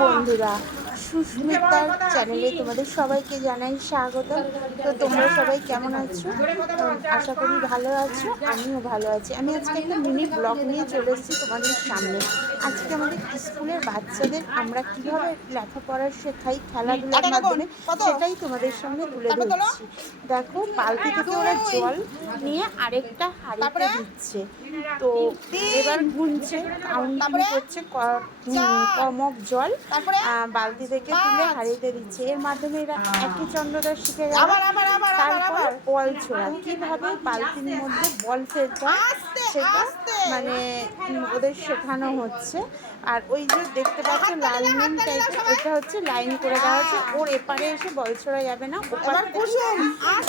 বন্ধুরা, সুস্মিতার চ্যানেলে তোমাদের সবাইকে জানাই স্বাগত। তো তোমরা সবাই কেমন আছো? আশা করি ভালো আছো, আমিও ভালো আছি। আমি আজকে একটা মিনি ব্লগ নিয়ে চলে এসেছি তোমাদের সামনে। আজকে আমাদের স্কুলের বাচ্চাদের আমরা কিভাবে লেখাপড়া শেখাই খেলাধুলার মাধ্যমে, সেটাই তোমাদের সামনে তুলে ধরছি। দেখো, বালতি থেকে ওরা জল নিয়ে আরেকটা হাঁড়িতে দিচ্ছে। তো এবার গুনছে, কাউন্টিং করছে কমক জল বালতি থেকে তুলে হাঁড়িতে দিচ্ছে। এর মাধ্যমে এরা একই চন্দ্রটা শিখে গেল। তারপর বল ছোড়া, কিভাবে বালতির মধ্যে বল ফেলতে হয় সেটা মানে ওদের শেখানো হচ্ছে। আর ওই যে দেখতে পাচ্ছ লাল নীল টাইপের, ওটা হচ্ছে লাইন করে দেওয়া হচ্ছে। ওর এপারে এসে বল ছোড়া যাবে না, ওপার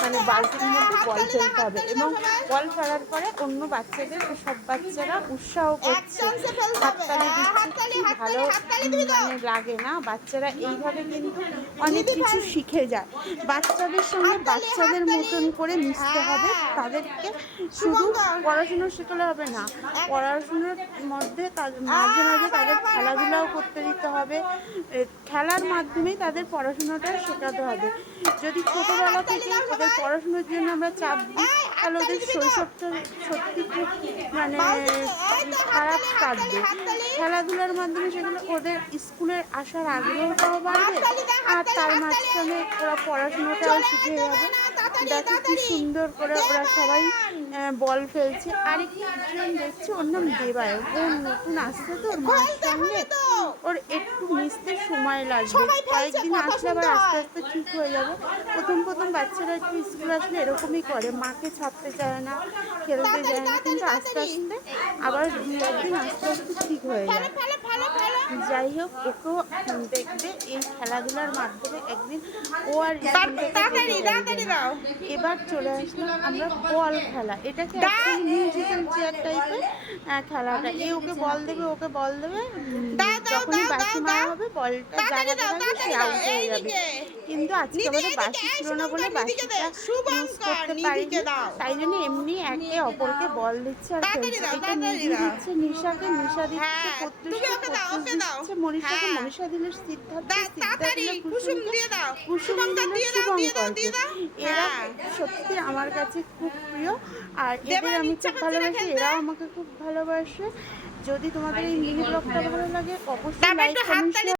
মানে বালতির মধ্যে বল ফেলতে হবে। এবং বল ফেলার পরে অন্য বাচ্চাদের সব বাচ্চারা উৎসাহ করছে, হাততালি দিচ্ছে। কি ভালো মানে লাগে না? বাচ্চারা এইভাবে কিন্তু অনেক কিছু শিখে যায়। বাচ্চাদের সঙ্গে বাচ্চাদের মতন করে মিশতে হবে। তাদেরকে শুধু পড়াশুনো শেখালে হবে না, পড়াশুনোর মধ্যে মাঝে মাঝে তাদের খেলাধুলাও করতে দিতে হবে। খেলার মাধ্যমেই তাদের পড়াশোনাটা শেখাতে হবে। যদি ছোটোবেলা থেকে ওদের পড়াশোনার জন্য আমরা চাপ দিই, তাহলে ওদের শৈশবটা সত্যি খুব মানে খারাপ কাটবে। খেলাধুলার মাধ্যমে সেগুলো ওদের স্কুলের আসার আগ্রহটাও বাড়বে, আর তার মাঝখানে ওরা পড়াশোনাটাও শিখে যাবে। দেখো কি সুন্দর করে ওরা সবাই বল ফেলছে। আরেকজন দেখছি, ওর নাম দেবায়ন। ওর নতুন আসছে তো, ওর মার সঙ্গে ওর একটু মিশতে সময় লাগবে। কয়েকদিন আসলে আবার আস্তে আস্তে ঠিক হয়ে যাবে। প্রথম বাচ্চারা একটু স্কুল আসলে এরকমই করে, মাকে ছাড়তে চায় না, খেলতে যায় না, কিন্তু আস্তে আস্তে আবার দু একদিন আস্তে আস্তে ঠিক হয়ে যায়। যাই হোক, ওকেও দেখবে এই খেলাধুলার মাধ্যমে একদিন ও আর এবার চলে আসলাম আমরা বল খেলা। এটাকে মিউজিক্যাল চেয়ার টাইপের খেলাটা। ওকে বল দেবে, ওকে বল দেবে, যখনই বাঁশি মারা হবে বলটা জায়গাতে থাকবে, সে আউট হয়ে যাবে। কিন্তু আজকে আমাদের বাঁশি ছিল না বলে বাঁশিটা ইউজ করতে পারিনি, তাই জন্য এমনি একে অপরকে বল দিচ্ছে আর খেলছে। এটা নিধি দিচ্ছে নিশাকে, নিশা দিচ্ছে প্রত্যুষকে, প্রত্যুষ দিচ্ছে মনীষাকে, মনীষা দিলে সিদ্ধার্থ, সিদ্ধার্থ দিলে কুসুমকে, কুসুম দিলে শুভঙ্করকে। এরা সত্যি আমার কাছে খুব প্রিয়, আর এদের আমি খুব ভালোবাসি, এরাও আমাকে খুব ভালোবাসে। যদি তোমাদের এই মিনি ব্লগটা ভালো লাগে, অবশ্যই লাইক কমেন্ট